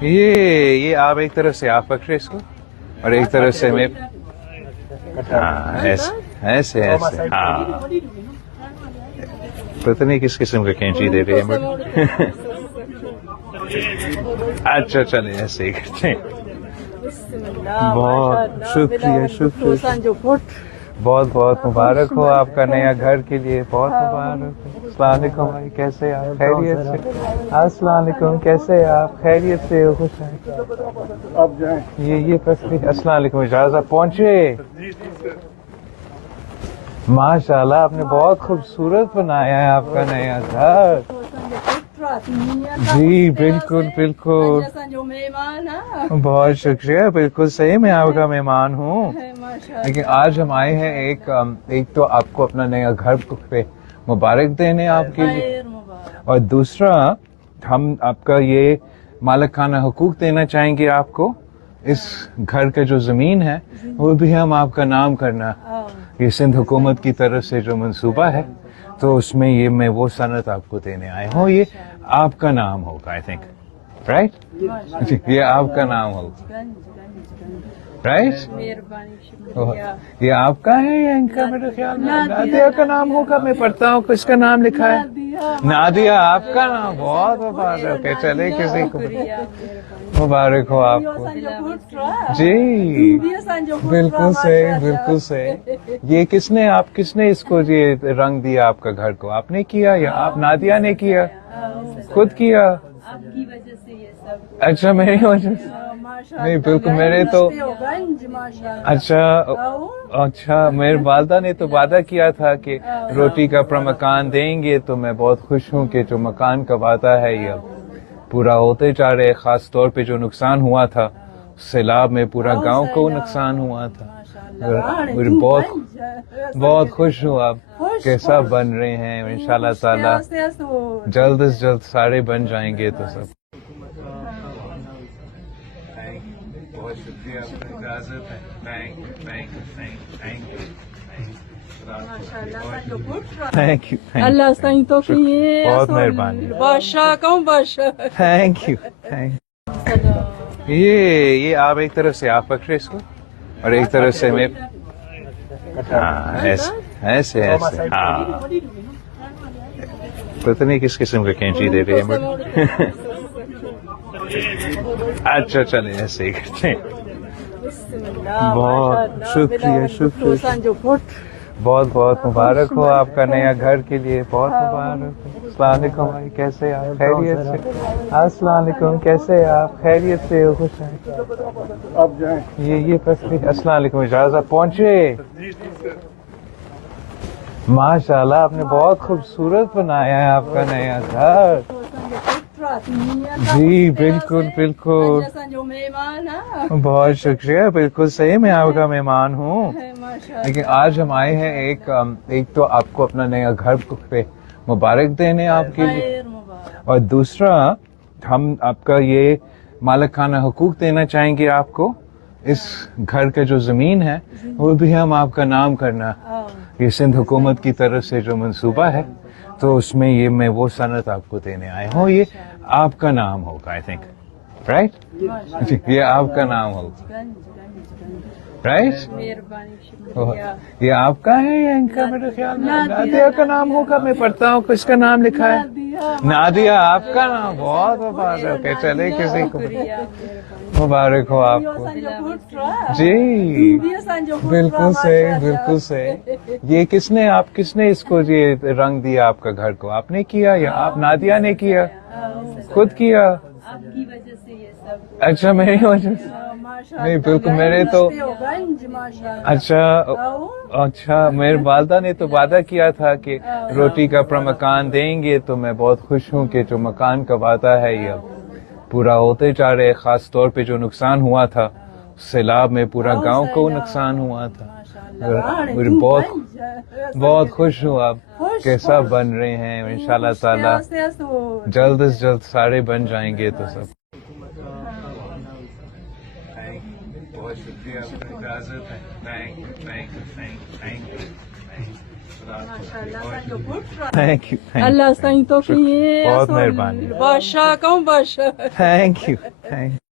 یہ آپ ایک طرف سے آپ پکڑے اس کو اور ایک طرف سے میں ہاں ایسے ہاں پتہ نہیں کس قسم کا کینچی دے رہے ہیں اچھا چلیں ایسے ہی کرتے ہیں. بہت شکریہ بہت بہت مبارک ہو آپ کا نیا گھر کے لیے. بہت مبارک ہو. السلام علیکم بھائی کیسے آپ خیریت سے؟ السلام علیکم کیسے آپ خیریت سے ہو؟ خوش ہیں آپ جائیں یہ تصویر. السلام علیکم اجازت پہنچے. ماشاء اللہ آپ نے بہت خوبصورت بنایا ہے آپ کا نیا گھر. جی بالکل بالکل بہت شکریہ. بالکل صحیح میں آپ کا مہمان ہوں. لیکن آج ہم آئے ہیں ایک تو آپ کو اپنا نیا گھر پہ مبارک دینے آپ کے لیے اور دوسرا ہم آپ کا یہ مالکانہ حقوق دینا چاہیں گے آپ کو. اس گھر کا جو زمین ہے وہ بھی ہم آپ کا نام کرنا. یہ سندھ حکومت کی طرف سے جو منصوبہ ہے تو اس میں یہ میں وہ صنعت آپ کو دینے آئے ہوں. یہ آپ کا نام ہوگا آئی تھنک رائٹ. یہ آپ کا نام ہوگا رائٹ. یہ آپ کا ہے یا ان کا؟ میرے خیال میں نادیہ کا نام ہوگا. میں پڑھتا ہوں کس کا نام لکھا ہے. نادیہ آپ کا نام. بہت مبارک ہے. چلے کسی کو مبارک ہو آپ کو. جی بالکل صحیح بالکل صحیح. یہ کس نے اس کو یہ رنگ دیا آپ کا گھر کو؟ آپ نے کیا یا آپ نادیہ نے کیا؟ خود کیا. اچھا میری وجہ سے نہیں بالکل میرے تو اچھا میری والدہ نے تو وعدہ کیا تھا کہ روٹی کا مکان دیں گے تو میں بہت خوش ہوں کہ جو مکان کا وعدہ ہے یہ پورا ہوتے جا رہے. خاص طور پہ جو نقصان ہوا تھا سیلاب میں پورا گاؤں کو نقصان ہوا تھا. مجھے بہت خوش ہوں آپ کیسا بن رہے ہیں. انشاءاللہ تعالی جلد از جلد سارے بن جائیں گے تو سب. بہت شکریہ آپ کی اجازت ہے. تھینک یو اللہ سائیں تو بہت مہربانی. بادشاہ کون بادشاہ. تھینک یو یہ آپ ایک طرف سے آپ پکڑے اس کو اور ایک طرف سے میں ہاں ایسے ہاں پتہ نہیں کس قسم کا کینچی دے رہے ہیں. اچھا چلیں ایسے ہی کرتے ہیں. بہت شکریہ بہت بہت مبارک ہو آپ کا نیا گھر کے لیے. بہت مبارک ہو. السلام علیکم بھائی کیسے آپ خیریت سے؟ السلام علیکم کیسے آپ خیریت سے ہو؟ خوش ہیں آپ جائیں یہ تصویر. السلام علیکم اجازت پہنچے. ماشاء اللہ آپ نے بہت خوبصورت بنایا ہے آپ کا نیا گھر. جی بالکل بالکل بہت شکریہ. بالکل صحیح میں آپ کا مہمان ہوں. لیکن آج ہم آئے ہیں ایک تو آپ کو اپنا نیا گھر پہ مبارک دینے آپ کے لیے اور دوسرا ہم آپ کا یہ مالکانہ حقوق دینا چاہیں گے آپ کو. اس گھر کا جو زمین ہے وہ بھی ہم آپ کا نام کرنا. یہ سندھ حکومت کی طرف سے جو منصوبہ ہے تو اس میں یہ میں وہ صنعت آپ کو دینے آئے ہوں. یہ آپ کا نام ہوگا آئی تھنک رائٹ. یہ آپ کا نام ہوگا رائٹ. یہ آپ کا ہے یا ان کا؟ میرے خیال میں نادیہ کا نام ہوگا. میں پڑھتا ہوں کس کا نام لکھا ہے. نادیہ آپ کا نام. بہت مبارک ہے. چلے کسی کو مبارک ہو آپ کو. جی بالکل صحیح بالکل صحیح. یہ کس نے اس کو یہ رنگ دیا آپ کا گھر کو؟ آپ نے کیا یا آپ نادیہ نے کیا؟ خود کیا. اچھا میری وجہ سے نہیں بالکل میرے تو اچھا میری والدہ نے تو وعدہ کیا تھا کہ روٹی کا مکان دیں گے تو میں بہت خوش ہوں کہ جو مکان کا وعدہ ہے یہ پورا ہوتے جا رہے. خاص طور پہ جو نقصان ہوا تھا سیلاب میں پورا گاؤں کو نقصان ہوا تھا. مجھے بہت خوش ہوں آپ کیسا بن رہے ہیں. انشاءاللہ تعالی جلد از جلد سارے بن جائیں گے تو سب. بہت شکریہ آپ کی اجازت ہے. تھینک یو اللہ سائیں تو بہت مہربانی. بادشاہ کون بادشاہ. Thank you Thank